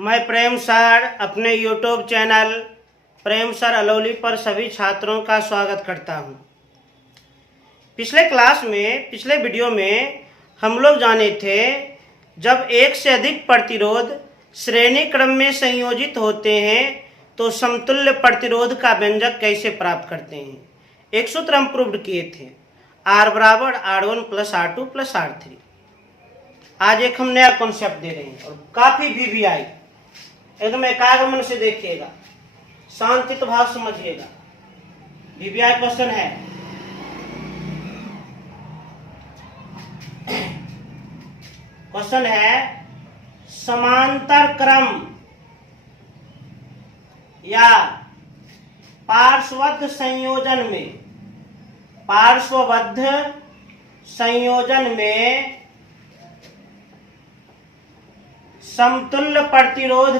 मैं प्रेम सर अपने YouTube channel प्रेम sir Alauli पर सभी छात्रों का स्वागत करता हूं। पिछले वीडियो में हम लोग जाने थे जब एक से अधिक प्रतिरोध श्रेणी क्रम में संयोजित होते हैं तो समतुल्य प्रतिरोध का व्यंजक कैसे प्राप्त करते हैं। एक सूत्र हम प्रूव्ड किए थे, R बराबर R1 plus R2 plus R3। आज एक हम नया कॉन्सेप्ट दे रहे हैं और काफी VVI, एकदम एकाग्र मन से देखिएगा, शांतित भाव समझिएगा। VVI क्वेश्चन है, समांतर क्रम या पार्श्वबद्ध संयोजन में समतुल्य प्रतिरोध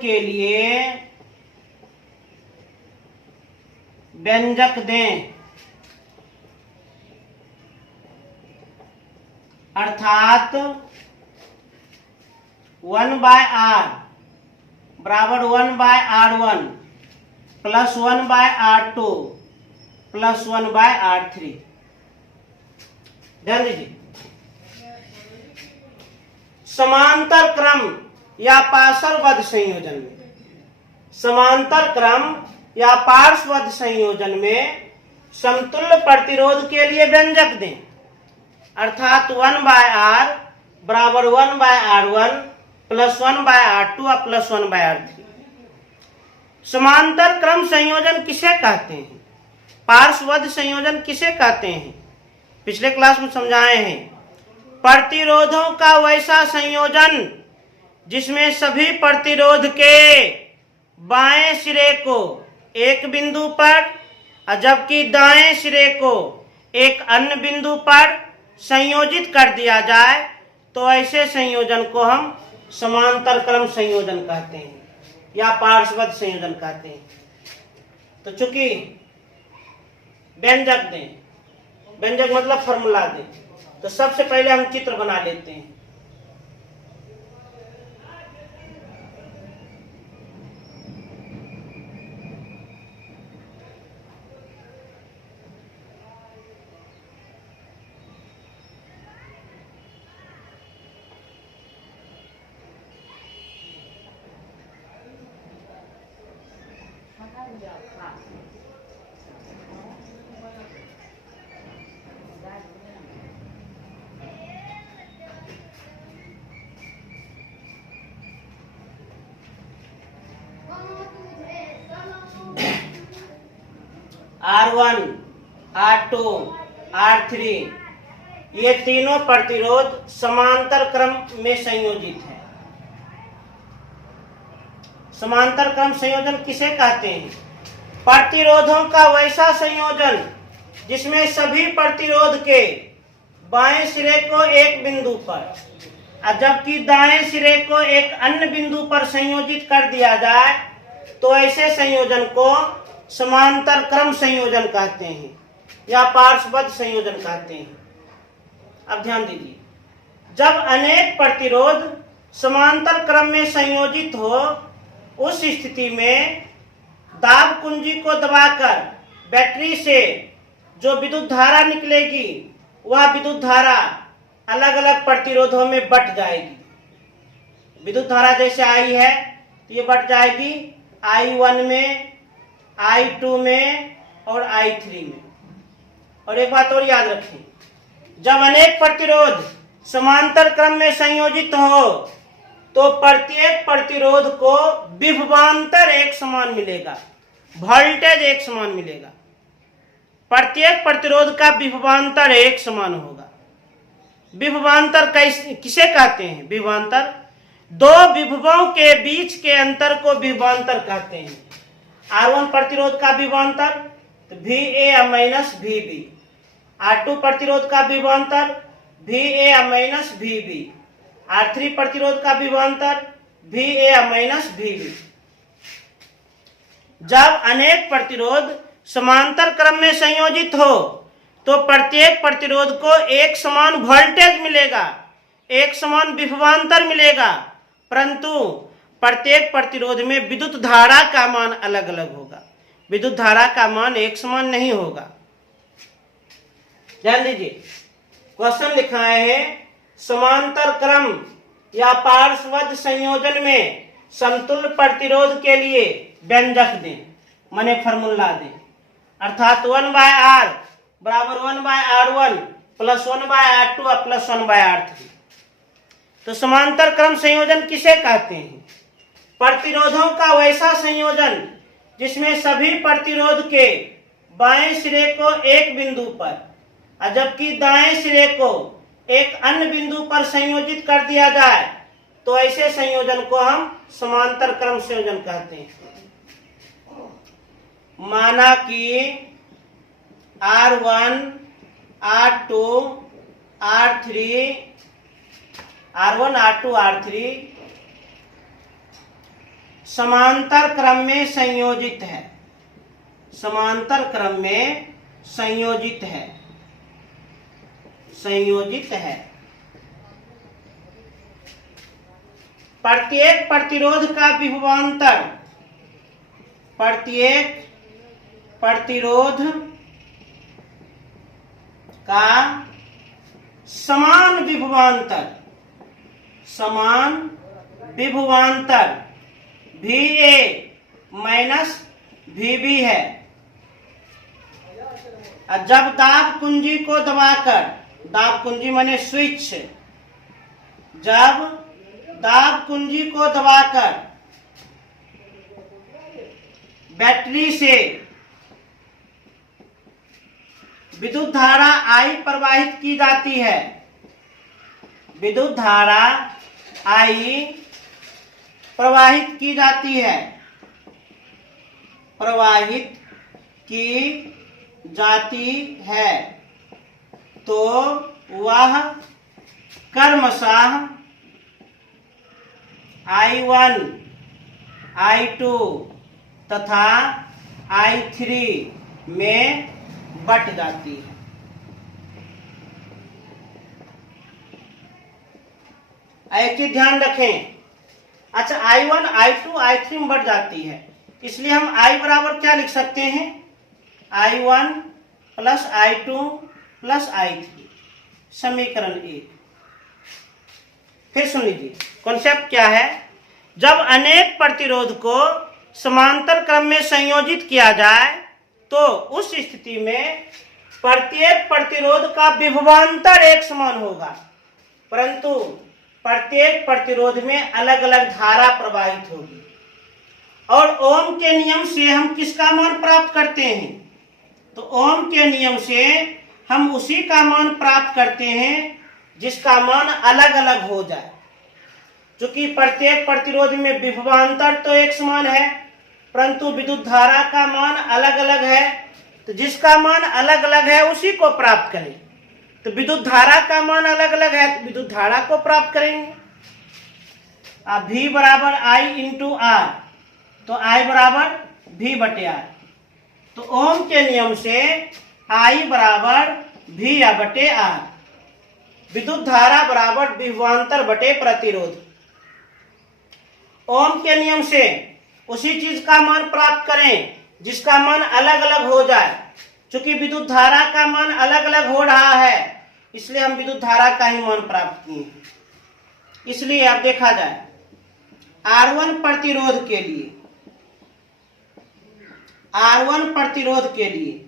के लिए व्यंजक दें, अर्थात 1/R बराबर 1/R1 plus 1/R2 plus 1/R3। ध्यान दीजिए, समांतर क्रम या पार्श्वबद्ध संयोजन में समतुल्य प्रतिरोध के लिए व्यंजक दें, अर्थात 1/R बराबर 1/R1 plus 1/R2 plus 1/R3। समांतर क्रम संयोजन किसे कहते हैं, पार्श्वबद्ध संयोजन किसे कहते हैं, पिछले क्लास में समझाए हैं। प्रतिरोधों का वैसा संयोजन जिसमें सभी प्रतिरोध के बाएं सिरे को एक बिंदु पर जबकि दाएं सिरे को एक अन्य बिंदु पर संयोजित कर दिया जाए तो ऐसे संयोजन को हम समांतर क्रम संयोजन कहते हैं या पार्श्वबद्ध संयोजन कहते हैं। तो चूंकि व्यंजक दें, व्यंजक मतलब फॉर्मूला दें, तो सबसे पहले हम चित्र बना लेते हैं। R1, R2, R3 ये तीनों प्रतिरोध समांतर क्रम में संयोजित है। समांतर क्रम संयोजन किसे कहते हैं, प्रतिरोधों का वैसा संयोजन जिसमें सभी प्रतिरोध के बाएं सिरे को एक बिंदु पर जबकि दाएं सिरे को एक अन्य बिंदु पर संयोजित कर दिया जाए तो ऐसे संयोजन को समांतर क्रम संयोजन कहते हैं या पार्श्वबद्ध संयोजन कहते हैं। अब ध्यान दीजिए, जब अनेक प्रतिरोध समांतर क्रम में संयोजित हो उस स्थिति में दाब कुंजी को दबाकर बैटरी से जो विद्युत धारा निकलेगी वह विद्युत धारा अलग अलग प्रतिरोधों में बट जाएगी। विद्युत धारा जैसे आई है तो ये बट जाएगी I1 में, I2 में और I3 में। और एक बात और याद रखें, जब अनेक प्रतिरोध समांतर क्रम में संयोजित हो तो प्रत्येक प्रतिरोध को विभवांतर एक समान मिलेगा, वोल्टेज एक समान मिलेगा। प्रत्येक प्रतिरोध का विभवांतर एक समान होगा। विभवांतर किसे कहते हैं, विभवांतर दो विभवों के बीच के अंतर को विभवांतर कहते हैं। R1 प्रतिरोध का विभवांतर तो VA माइनस VB, R2 प्रतिरोध का विभवांतर VA माइनस VB, R3 प्रतिरोध का विभवांतर VA माइनस VB। जब अनेक प्रतिरोध समांतर क्रम में संयोजित हो तो प्रत्येक प्रतिरोध को एक समान वोल्टेज मिलेगा, एक समान विभवांतर मिलेगा, परंतु प्रत्येक प्रतिरोध में विद्युत धारा का मान अलग अलग होगा। विद्युत धारा का मान एक समान नहीं होगा। ध्यान दीजिए, क्वेश्चन लिखा है समांतर क्रम या पार्श्वबद्ध संयोजन में समतुल्य प्रतिरोध के लिए व्यंजक दें, माने फॉर्मूला दें। अर्थात 1/R बराबर 1/R1 plus 1/R2 plus 1/R3। तो समांतर क्रम संयोजन किसे कहते हैं? प्रतिरोधों का वैसा संयोजन जिसमें सभी प्रतिरोध के बाएं सिरे को एक बिंदु पर और जबकि दाएं सिरे को एक अन्य बिंदु पर संयोजित कर दिया जाए, तो ऐसे संयोजन को हम समांतर क्रम संयोजन कहते हैं। माना कि R1, R2, R3, R1, R2, R3 समांतर क्रम में संयोजित है, समांतर क्रम में संयोजित है, संयोजित है। प्रत्येक प्रतिरोध का विभवांतर, प्रत्येक प्रतिरोध का समान विभवांतर, समान विभवांतर VA माइनस VB है। और जब दाब कुंजी को दबाकर, दाब कुंजी माने स्विच, जब दाब कुंजी को दबाकर बैटरी से विद्युत धारा I प्रवाहित की जाती है, विद्युत धारा I प्रवाहित की जाती है, प्रवाहित की जाती है, तो वह क्रमशः I1, I2 तथा I3 में बट जाती है। एक चीज ध्यान रखें, अच्छा I1, I2, I3 में बढ़ जाती है, इसलिए हम I बराबर क्या लिख सकते हैं? I1 plus I2 plus I3, समीकरण 1। फिर सुन लीजिए कॉन्सेप्ट क्या है। जब अनेक प्रतिरोध को समांतर क्रम में संयोजित किया जाए, तो उस स्थिति में प्रत्येक प्रतिरोध का विभवांतर एक समान होगा, परंतु प्रत्येक प्रतिरोध में अलग अलग धारा प्रवाहित होगी। और ओम के नियम से हम किसका मान प्राप्त करते हैं? तो ओम के नियम से हम उसी का मान प्राप्त करते हैं जिसका मान अलग अलग हो जाए। चूंकि प्रत्येक प्रतिरोध में विभवांतर तो एक समान है, परंतु विद्युत धारा का मान अलग अलग है, तो जिसका मान अलग अलग है उसी को प्राप्त करें। तो विद्युत धारा का मान अलग अलग है, तो विद्युत धारा को प्राप्त करेंगे। अब V बराबर I इंटू R, तो I बराबर V बटे R। तो ओम के नियम से I बराबर V या बटे R, विद्युत धारा बराबर विभवांतर बटे प्रतिरोध। ओम के नियम से उसी चीज का मान प्राप्त करें जिसका मान अलग अलग हो जाए। चूंकि विद्युत धारा का मान अलग अलग हो रहा है, इसलिए हम विद्युत धारा का ही मान प्राप्त किए। इसलिए अब देखा जाए R1 प्रतिरोध के लिए, R1 प्रतिरोध के लिए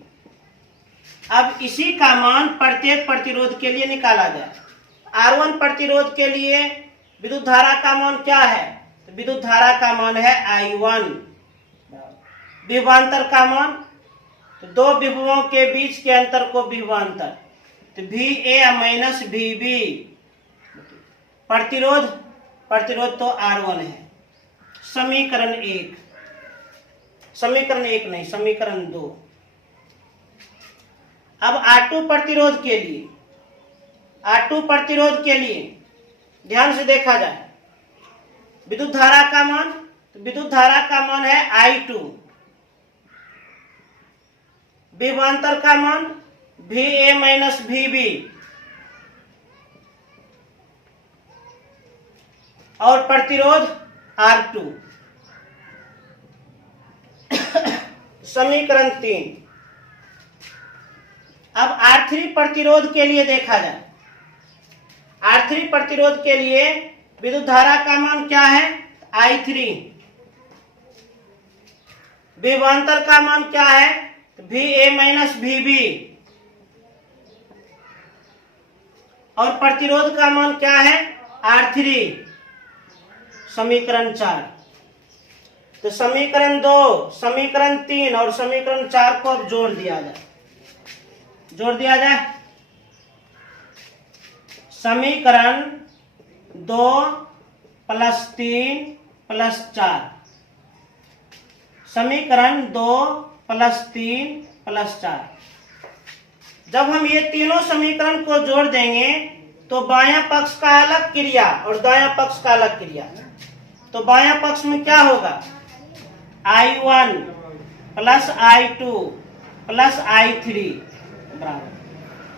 अब इसी का मान प्रत्येक प्रतिरोध के लिए निकाला जाए। R1 प्रतिरोध के लिए विद्युत धारा का मान क्या है? तो विद्युत धारा का मान है I1। विभवांतर का मान, तो दो विभवों के बीच के अंतर को विभवांतर, तो VA माइनस VB। प्रतिरोध, प्रतिरोध तो R1 है। समीकरण 1, समीकरण 1 नहीं, समीकरण 2। अब R2 प्रतिरोध के लिए, R2 प्रतिरोध के लिए ध्यान से देखा जाए विद्युत धारा का मान, तो विद्युत धारा का मान है I2। विभवांतर का मान VA माइनस VB और प्रतिरोध R2। समीकरण 3। अब R3 प्रतिरोध के लिए देखा जाए। R3 प्रतिरोध के लिए विद्युत धारा का मान क्या है? I3। विभवांतर का मान क्या है? VA माइनस VB और प्रतिरोध का मान क्या है? R3। समीकरण 4। तो समीकरण 2, समीकरण 3 और समीकरण 4 को अब जोड़ दिया जाए। समीकरण 2 प्लस 3 प्लस 4। समीकरण 2 प्लस 3 प्लस 4। जब हम ये तीनों समीकरण को जोड़ देंगे तो बायां पक्ष का अलग क्रिया और दायां पक्ष का अलग क्रिया। तो बायां पक्ष में क्या होगा? I1 plus I2 plus I3 बराबर,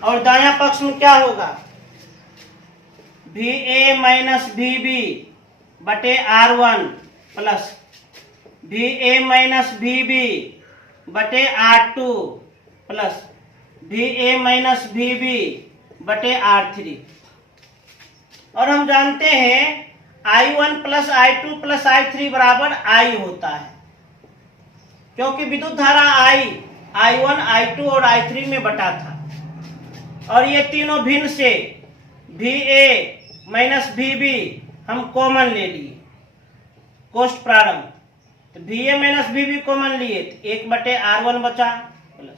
और दायां पक्ष में क्या होगा? VA माइनस VB बटे R1 plus VA minus VB बटे R2 plus VA minus VB बटे R3। और हम जानते हैं I1 plus I2 plus I3 बराबर I होता है, क्योंकि विद्युत धारा I1, I2 और I3 में बटा था। और ये तीनों भिन्न से VA माइनस VB हम कॉमन ले लिए, कोष्ठ प्रारंभ। तो VA माइनस VB कॉमन लिए तो 1 बटे R1 बचा, plus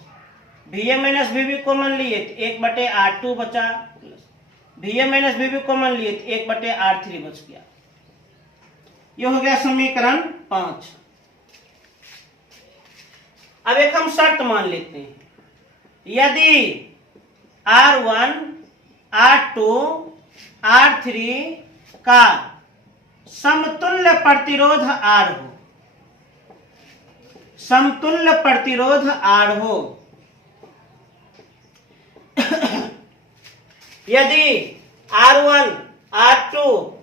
VA minus VB common लिए तो 1 बटे R2 बचा, plus VA minus VB common लिए तो 1 बटे R3 बच गया। ये हो गया समीकरण 5। अब एक हम शर्त मान लेते हैं। यदि R1, R2, R3 का समतुल्य प्रतिरोध R हो, समतुल्य प्रतिरोध R हो, यदि R1, R2,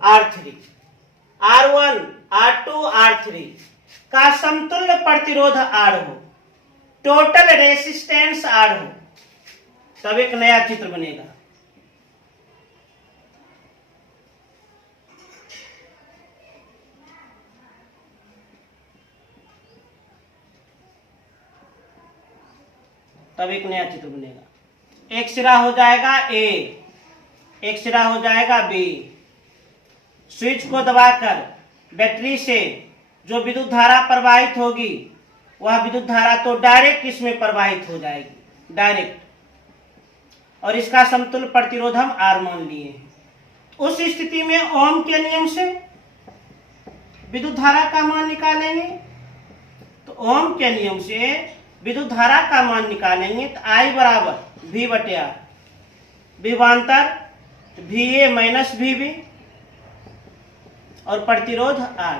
R3, R1, R2, R3 का समतुल्य प्रतिरोध R हो, टोटल रेसिस्टेंस R हो, तब एक नया चित्र बनेगा। तब एक नया चित्र बनेगा। एक सिरा हो जाएगा A, एक सिरा हो जाएगा B। स्विच को दबाकर बैटरी से जो विद्युत धारा प्रवाहित होगी वह विद्युत धारा तो डायरेक्ट इसमें प्रवाहित हो जाएगी, डायरेक्ट। और इसका समतुल्य प्रतिरोध हम R मान लिए हैं। उस स्थिति में ओम के नियम से विद्युत धारा का मान निकालेंगे। तो ओम के नियम से विद्युत धारा का मान निकालेंगे तो I बराबर V बटे R, विभवांतर VA माइनस VB और प्रतिरोध R।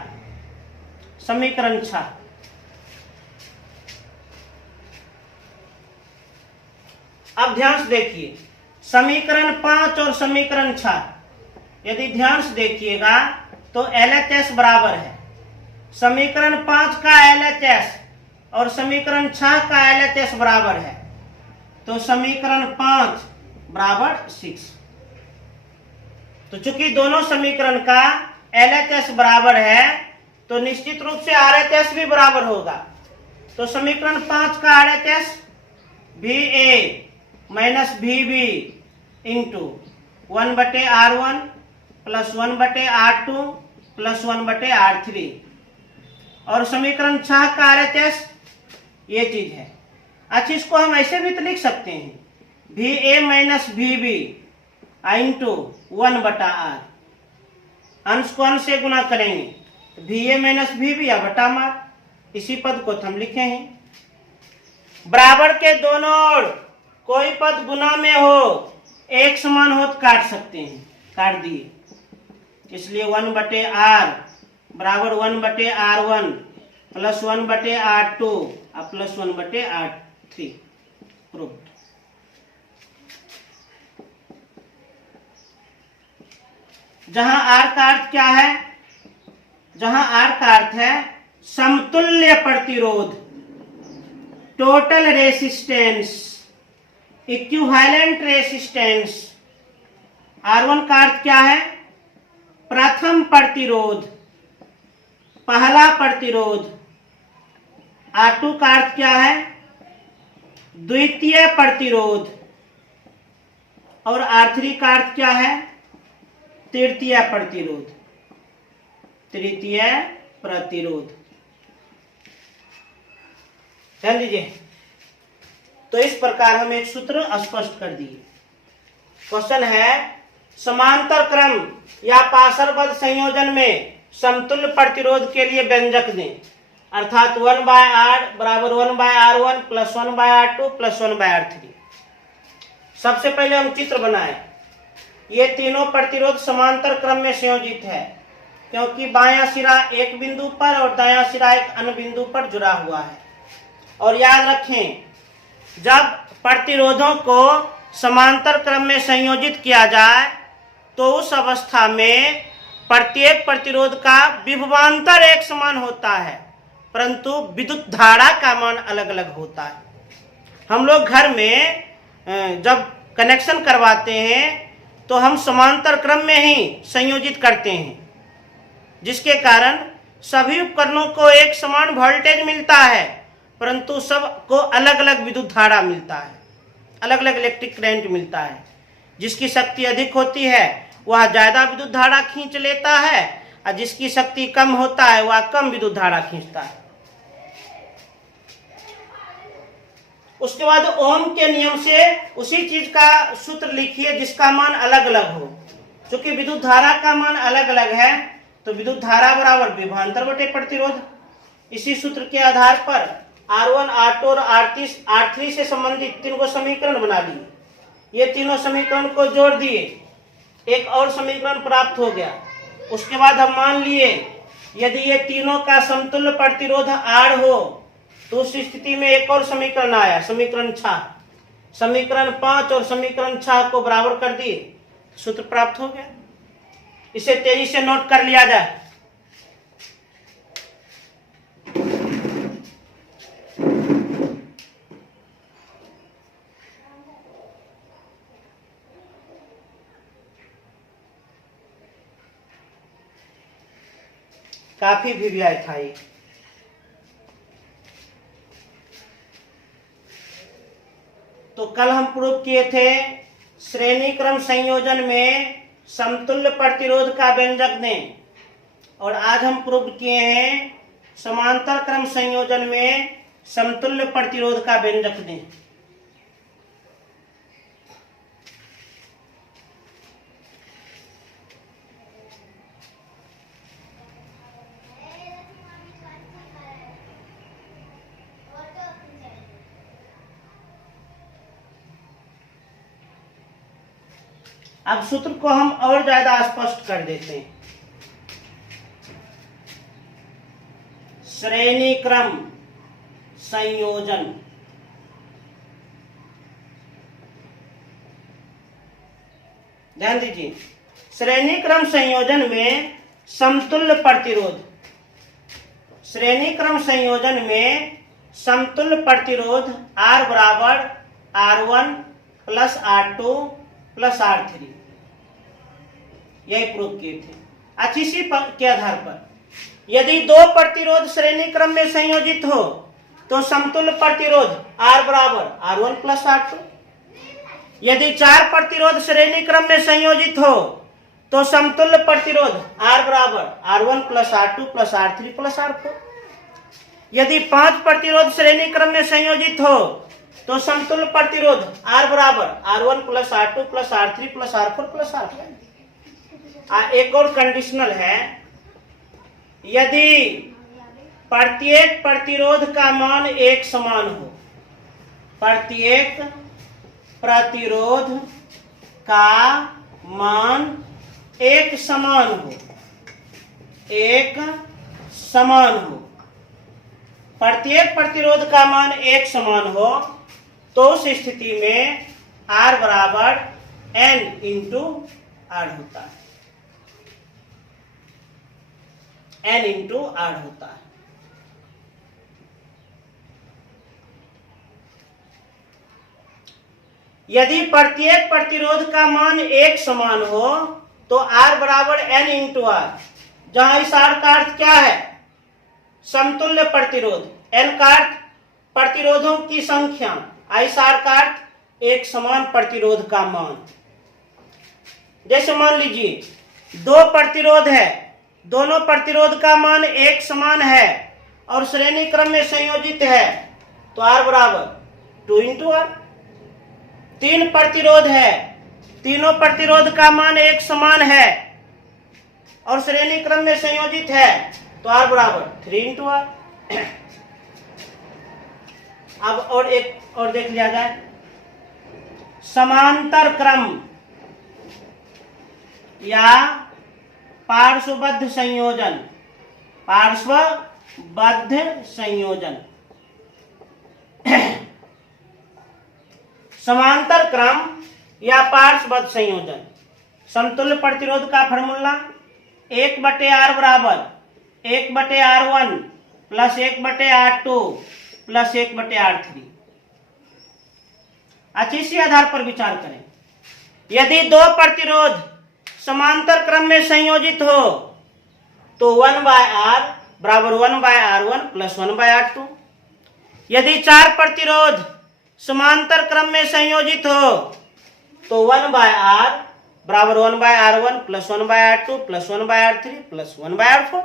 समीकरण 6। अब ध्यान से देखिए समीकरण 5 और समीकरण 6। यदि ध्यान से देखिएगा तो LHS बराबर है समीकरण 5 का LHS और समीकरण 6 का LHS बराबर है। तो समीकरण 5 बराबर 6। तो चूंकि दोनों समीकरण का LHS बराबर है तो निश्चित रूप से RHS भी बराबर होगा। तो समीकरण 5 का RHS VA minus VB into 1 बटे R1 प्लस 1 बटे R2 प्लस 1 बटे R3। और समीकरण 6 का RHS ये चीज है। अच्छा, इसको हम ऐसे भी तो लिख सकते हैं VA माइनस VB इंटू 1 बटा R। अंश को अंश से गुना करेंगे तो VA माइनस VB या बटा मार। इसी पद को हम लिखे हैं। बराबर के दोनों ओर कोई पद गुना में हो, एक समान हो तो काट सकते हैं, काट दिए। इसलिए 1 बटे R बराबर 1 बटे R1 प्लस 1 बटे R2 और प्लस 1 बटे R3 प्रूव्ड। जहां आर का अर्थ क्या है, जहां आर का अर्थ है समतुल्य प्रतिरोध, total resistance, equivalent resistance. R1 का अर्थ क्या है, प्रथम प्रतिरोध, पहला प्रतिरोध। R2 का अर्थ क्या है, द्वितीय प्रतिरोध। और R3 का अर्थ क्या है, तृतीय प्रतिरोध, तृतीय प्रतिरोध। ध्यान दीजिए। तो इस प्रकार हम एक सूत्र स्पष्ट कर दिए। क्वेश्चन है, समांतर क्रम या पार्श्वबद्ध संयोजन में समतुल्य प्रतिरोध के लिए व्यंजक दें, अर्थात 1/R बराबर 1/R1 plus 1/R2 plus 1/R3। सबसे पहले हम चित्र बनाए। ये तीनों प्रतिरोध समांतर क्रम में संयोजित है, क्योंकि बायां सिरा एक बिंदु पर और दायां सिरा एक अन्य बिंदु पर जुड़ा हुआ है। और याद रखें, जब प्रतिरोधों को समांतर क्रम में संयोजित किया जाए तो उस अवस्था में प्रत्येक प्रतिरोध का विभवांतर एक समान होता है, परंतु विद्युत धारा का मान अलग अलग होता है। हम लोग घर में जब कनेक्शन करवाते हैं तो हम समांतर क्रम में ही संयोजित करते हैं, जिसके कारण सभी उपकरणों को एक समान वोल्टेज मिलता है, परंतु सबको अलग अलग विद्युत धारा मिलता है, अलग अलग इलेक्ट्रिक करंट मिलता है। जिसकी शक्ति अधिक होती है वह ज्यादा विद्युत धारा खींच लेता है, और जिसकी शक्ति कम होता है वह कम विद्युत धारा खींचता है। उसके बाद ओम के नियम से उसी चीज का सूत्र लिखिए जिसका मान अलग अलग हो। चूंकि विद्युत धारा का मान अलग अलग है तो विद्युत धारा बराबर विभवांतर बटे प्रतिरोध। इसी सूत्र के आधार पर R1, R2 और R3 से संबंधित तीन को समीकरण बना लिए। ये तीनों समीकरण को जोड़ दिए, एक और समीकरण प्राप्त हो गया। उसके बाद हम मान लिए यदि ये तीनों का समतुल्य प्रतिरोध R हो तो उस स्थिति में एक और समीकरण आया, समीकरण 6। समीकरण 5 और समीकरण 6 को बराबर कर दिए, सूत्र प्राप्त हो गया। इसे तेजी से नोट कर लिया जाए। काफी भिवियाय था ये। तो कल हम प्रूव किए थे श्रेणी क्रम संयोजन में समतुल्य प्रतिरोध का व्यंजक दें, और आज हम प्रूव किए हैं समांतर क्रम संयोजन में समतुल्य प्रतिरोध का व्यंजक दें। अब सूत्र को हम और ज्यादा स्पष्ट कर देते हैं। श्रेणी क्रम संयोजन, ध्यान दीजिए, श्रेणी क्रम संयोजन में समतुल्य प्रतिरोध, श्रेणी क्रम संयोजन में समतुल्य प्रतिरोध R बराबर R1 plus R2 plus R3, यही प्रूव किए थे। अच्छा, इसी के आधार पर यदि दो प्रतिरोध श्रेणी क्रम में संयोजित हो तो समतुल्य प्रतिरोध R बराबर R1 प्लस R2। यदि 4 प्रतिरोध श्रेणी क्रम में संयोजित हो तो समतुल्य प्रतिरोध R बराबर R1 plus R2 plus R3 plus R4। यदि 5 प्रतिरोध श्रेणी क्रम में संयोजित हो तो समतुल्य प्रतिरोध R बराबर R1 plus R2 plus R3 plus R4 plus R5। एक और कंडीशनल है, यदि प्रत्येक प्रतिरोध का मान एक समान हो, प्रत्येक प्रतिरोध का मान एक समान हो, एक समान हो, प्रत्येक प्रतिरोध का मान एक समान हो, तो उस स्थिति में R बराबर N इंटू R होता है। N इंटू R होता है। यदि प्रत्येक प्रतिरोध का मान एक समान हो तो R बराबर N इंटू R, जहां इस R का अर्थ क्या है? समतुल्य प्रतिरोध। N का अर्थ प्रतिरोधों की संख्या, इस R का अर्थ एक समान प्रतिरोध का मान। जैसे मान लीजिए दो प्रतिरोध है, दोनों प्रतिरोध का मान एक समान है और श्रेणी क्रम में संयोजित है, तो R बराबर 2 इंटू R। तीन प्रतिरोध है, तीनों प्रतिरोध का मान एक समान है और श्रेणी क्रम में संयोजित है, तो R बराबर 3 इंटू R। अब और एक और देख लिया जाए, समांतर क्रम या पार्श्वबद्ध संयोजन। पार्श्वबद्ध संयोजन, समांतर क्रम या पार्श्वबद्ध संयोजन। समतुल्य प्रतिरोध का फॉर्मूला 1/R बराबर 1/R1 plus 1/R2 plus 1/R3। अच्छी सी आधार पर विचार करें। यदि दो प्रतिरोध समांतर क्रम में संयोजित हो तो 1/R बराबर 1/R1 प्लस 1/R2। यदि चार प्रतिरोध समांतर क्रम में संयोजित हो तो 1/R बराबर 1/R1 plus 1/R2 plus 1/R3 plus 1/R4।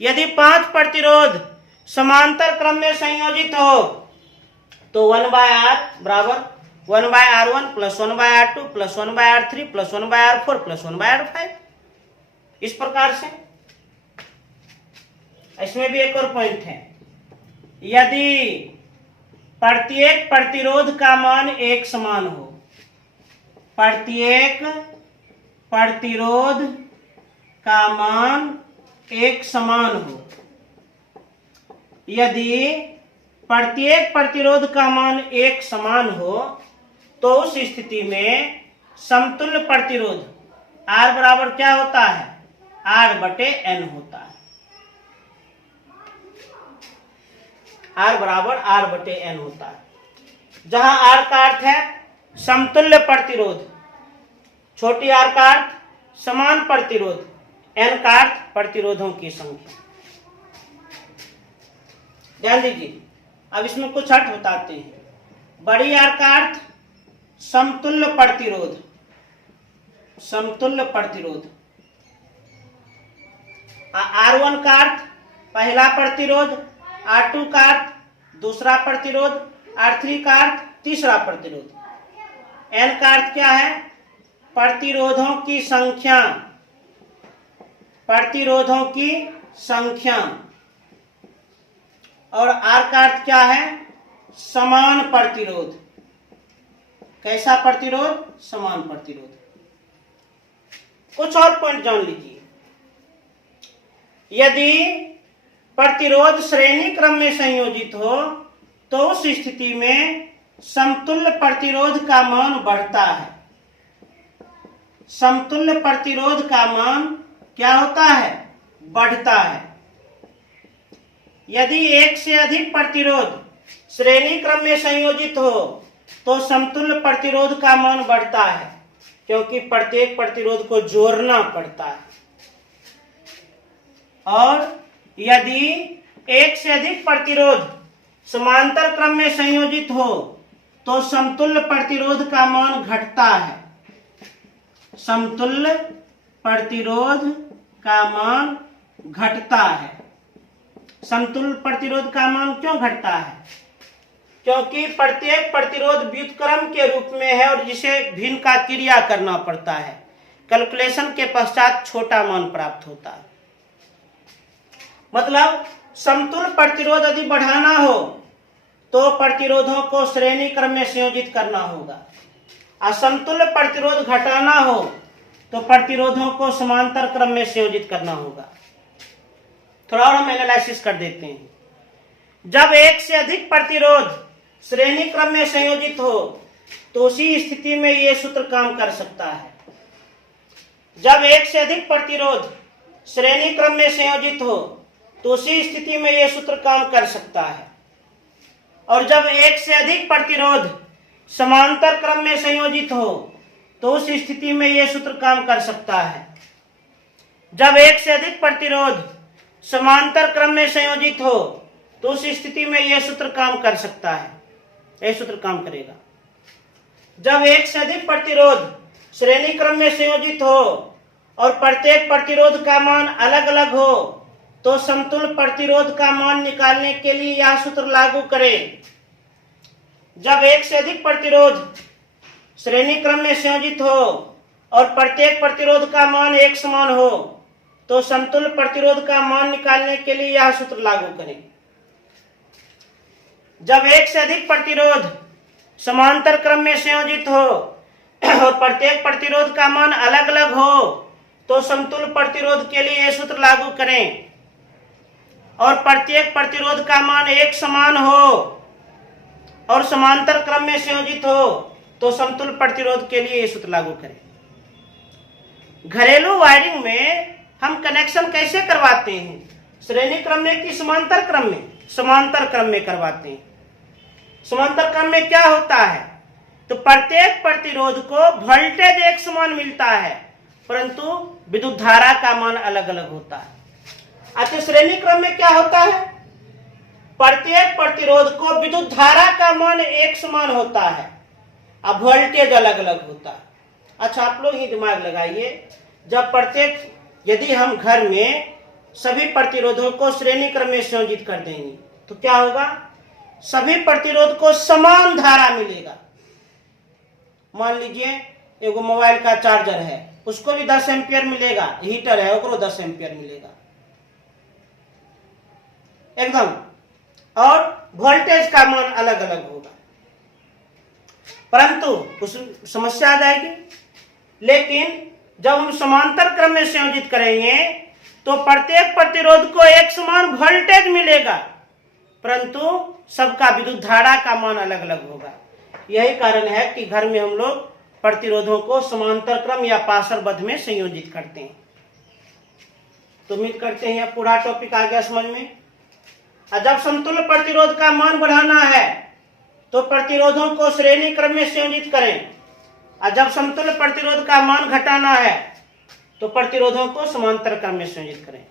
यदि पांच प्रतिरोध समांतर क्रम में संयोजित हो तो 1/R बराबर 1/R1 plus 1/R2 plus 1/R3 plus 1/R4 plus 1/R5। इस प्रकार से इसमें भी एक और पॉइंट है, यदि प्रत्येक प्रतिरोध का मान एक समान हो, प्रत्येक प्रतिरोध का मान एक समान हो, यदि प्रत्येक प्रतिरोध का मान एक समान हो तो उस स्थिति में समतुल्य प्रतिरोध R बराबर क्या होता है? R/N होता है। R बराबर R/N होता है, जहां R का अर्थ है समतुल्य प्रतिरोध, छोटी r का अर्थ समान प्रतिरोध, N का अर्थ प्रतिरोधों की संख्या। ध्यान दीजिए, अब इसमें कुछ अर्थ बताते हैं। बड़ी R का अर्थ समतुल्य प्रतिरोध, समतुल्य प्रतिरोध। R1 का अर्थ पहला प्रतिरोध, R2 का अर्थ दूसरा प्रतिरोध, R3 का अर्थ तीसरा प्रतिरोध। N का अर्थ क्या है? प्रतिरोधों की संख्या, प्रतिरोधों की संख्या। और R का अर्थ क्या है? समान प्रतिरोध। कैसा प्रतिरोध? समान प्रतिरोध। कुछ और पॉइंट जान लीजिए। यदि प्रतिरोध श्रेणी क्रम में संयोजित हो तो उस स्थिति में समतुल्य प्रतिरोध का मान बढ़ता है। समतुल्य प्रतिरोध का मान क्या होता है? बढ़ता है। यदि एक से अधिक प्रतिरोध श्रेणी क्रम में संयोजित हो तो समतुल्य प्रतिरोध का मान बढ़ता है, क्योंकि प्रत्येक प्रतिरोध को जोड़ना पड़ता है। और यदि एक से अधिक प्रतिरोध समांतर क्रम में संयोजित हो तो समतुल्य प्रतिरोध का मान घटता है। समतुल्य प्रतिरोध का मान घटता है। समतुल्य प्रतिरोध का मान क्यों घटता है? क्योंकि प्रत्येक प्रतिरोध व्युत्क्रम के रूप में है और जिसे भिन्न का क्रिया करना पड़ता है। कैलकुलेशन के पश्चात छोटा मान प्राप्त होता है। मतलब समतुल्य प्रतिरोध यदि बढ़ाना हो तो प्रतिरोधों को श्रेणी क्रम में संयोजित करना होगा। असमतुल्य प्रतिरोध घटाना हो तो प्रतिरोधों को समांतर क्रम में संयोजित करना होगा। थोड़ा और हम एनालिसिस कर देते हैं। जब एक से अधिक प्रतिरोध श्रेणी क्रम में संयोजित हो तो उसी स्थिति में यह सूत्र काम कर सकता है। जब एक से अधिक प्रतिरोध श्रेणी क्रम में संयोजित हो तो उसी स्थिति में यह सूत्र काम कर सकता है। और जब एक से अधिक प्रतिरोध समांतर क्रम में संयोजित हो तो उस स्थिति में यह सूत्र काम कर सकता है। जब एक से अधिक प्रतिरोध समांतर क्रम में संयोजित हो तो उस स्थिति में यह सूत्र काम कर सकता है, यह सूत्र काम करेगा। जब एक से अधिक प्रतिरोध श्रेणी क्रम में संयोजित हो और प्रत्येक प्रतिरोध का मान अलग अलग हो तो समतुल्य प्रतिरोध का मान निकालने के लिए यह सूत्र लागू करें। जब एक से अधिक प्रतिरोध श्रेणी क्रम में संयोजित हो और प्रत्येक प्रतिरोध का मान एक समान हो तो समतुल्य प्रतिरोध का मान निकालने के लिए यह सूत्र लागू करें। जब एक से अधिक प्रतिरोध समांतर क्रम में संयोजित हो और प्रत्येक प्रतिरोध का मान अलग अलग हो तो समतुल्य प्रतिरोध के लिए यह सूत्र लागू करें। और प्रत्येक प्रतिरोध का मान एक समान हो और समांतर क्रम में संयोजित हो तो समतुल्य प्रतिरोध के लिए यह सूत्र लागू करें। घरेलू वायरिंग में हम कनेक्शन कैसे करवाते हैं? श्रेणी क्रम में कि समांतर क्रम में? समांतर क्रम में करवाते हैं। समांतर क्रम में क्या होता है? तो प्रत्येक प्रतिरोध को वोल्टेज एक समान मिलता है परंतु विद्युत धारा का मान अलग अलग होता है। अच्छा, श्रेणी क्रम में क्या होता है? प्रत्येक प्रतिरोध को विद्युत धारा का मान एक समान होता है, अब वोल्टेज अलग अलग होता है। अच्छा, आप लोग ही दिमाग लगाइए, जब प्रत्येक यदि हम घर में सभी प्रतिरोधों को श्रेणी क्रम में संयोजित कर देंगे तो क्या होगा? सभी प्रतिरोध को समान धारा मिलेगा। मान लीजिए एगो मोबाइल का चार्जर है, उसको भी 10 एम्पियर मिलेगा, हीटर है उसको 10 एम्पियर मिलेगा एकदम, और वोल्टेज का मान अलग अलग होगा, परंतु उस समस्या आ जाएगी। लेकिन जब हम समांतर क्रम में संयोजित करेंगे तो प्रत्येक प्रतिरोध को एक समान वोल्टेज मिलेगा परंतु सबका विद्युत धारा का मान अलग अलग होगा। यही कारण है कि घर में हम लोग प्रतिरोधों को समांतर क्रम या पार्श्वबद्ध में संयोजित करते हैं। तो उम्मीद करते हैं यह पूरा टॉपिक आ गया समझ में। जब समतुल्य प्रतिरोध का मान बढ़ाना है तो प्रतिरोधों को श्रेणी क्रम में संयोजित करें, और जब समतुल्य प्रतिरोध का मान घटाना है तो प्रतिरोधों को समांतर क्रम में संयोजित करें।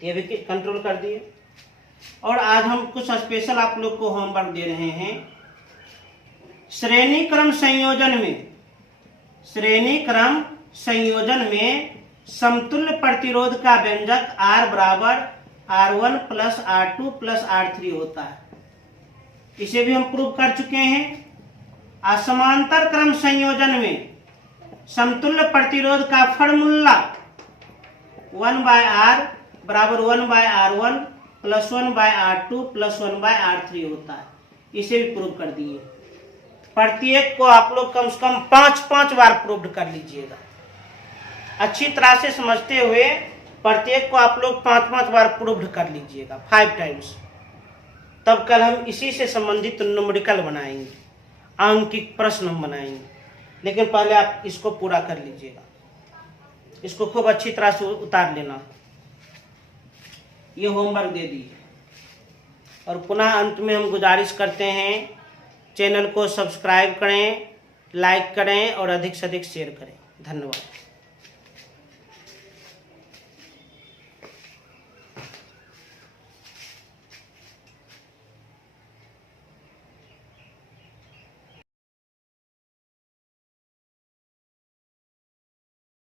ये भी कंट्रोल कर दिए। और आज हम कुछ स्पेशल आप लोग को होमवर्क दे रहे हैं। श्रेणी क्रम संयोजन में समतुल्य प्रतिरोध का व्यंजक R बराबर R1 plus R2 plus R3 होता है। इसे भी हम प्रूव कर चुके हैं। असमांतर क्रम संयोजन में समतुल्य प्रतिरोध का फॉर्मूला 1/R बराबर 1/R1 plus 1/R2 plus 1/R3 होता है। इसे भी प्रूव कर दिए। प्रत्येक को आप लोग कम से कम 5-5 बार प्रूव कर लीजिएगा। अच्छी तरह से समझते हुए प्रत्येक को आप लोग 5-5 बार प्रूव कर लीजिएगा, 5 टाइम्स। तब कल हम इसी से संबंधित न्यूमेरिकल बनाएंगे, आंकिक प्रश्न हम बनाएंगे। लेकिन पहले आप इसको पूरा कर लीजिएगा, इसको खूब अच्छी तरह से उतार लेना। ये होमवर्क दे दीजिए। और पुनः अंत में हम गुजारिश करते हैं, चैनल को सब्सक्राइब करें, लाइक करें और अधिक से अधिक शेयर करें। धन्यवाद।